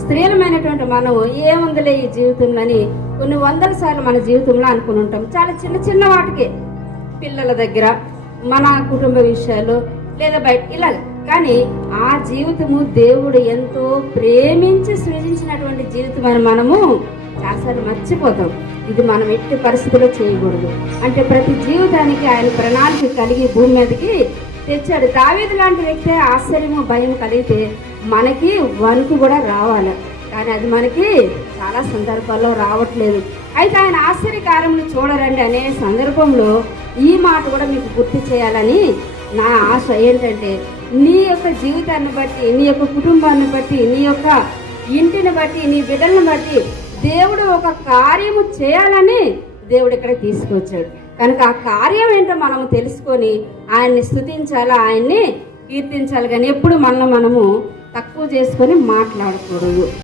స్త్రీలమైనటువంటి మనం ఏముందిలే ఈ జీవితంలో అని కొన్ని వందల సార్లు మన జీవితంలో అనుకుని ఉంటాం. చాలా చిన్న చిన్న వాటికి, పిల్లల దగ్గర, మన కుటుంబ విషయాలు, లేదా బయట ఇలా. కానీ ఆ జీవితము దేవుడు ఎంతో ప్రేమించి సృజించినటువంటి జీవితం అని మనము చాలాసార్లు మర్చిపోతాం. ఇది మనం ఎట్టి పరిస్థితుల్లో చేయకూడదు. అంటే ప్రతి జీవితానికి ఆయన ప్రణాళిక కలిగి భూమి మీదకి తెచ్చాడు. దావీదు లాంటి వ్యక్తి ఆశ్చర్యము భయం కలిగితే మనకి వణుకు కూడా రావాలి, కానీ అది మనకి చాలా సందర్భాల్లో రావట్లేదు. అయితే ఆయన ఆశ్చర్యకార్యములు చూడరండి అనే సందర్భంలో ఈ మాట కూడా మీకు గుర్తు చేయాలని నా ఆశ. ఏంటంటే నీ యొక్క జీవితాన్ని బట్టి, నీ యొక్క కుటుంబాన్ని బట్టి, నీ యొక్క ఇంటిని బట్టి, నీ బిడ్డలను బట్టి దేవుడు ఒక కార్యము చేయాలని దేవుడు ఇక్కడ తీసుకొచ్చాడు. కనుక ఆ కార్యం ఏంటో మనము తెలుసుకొని ఆయన్ని స్తుతించాలి, ఆయన్ని కీర్తించాలి. కానీ ఎప్పుడు మనము తక్కువ చేసుకొని మాట్లాడకూడదు.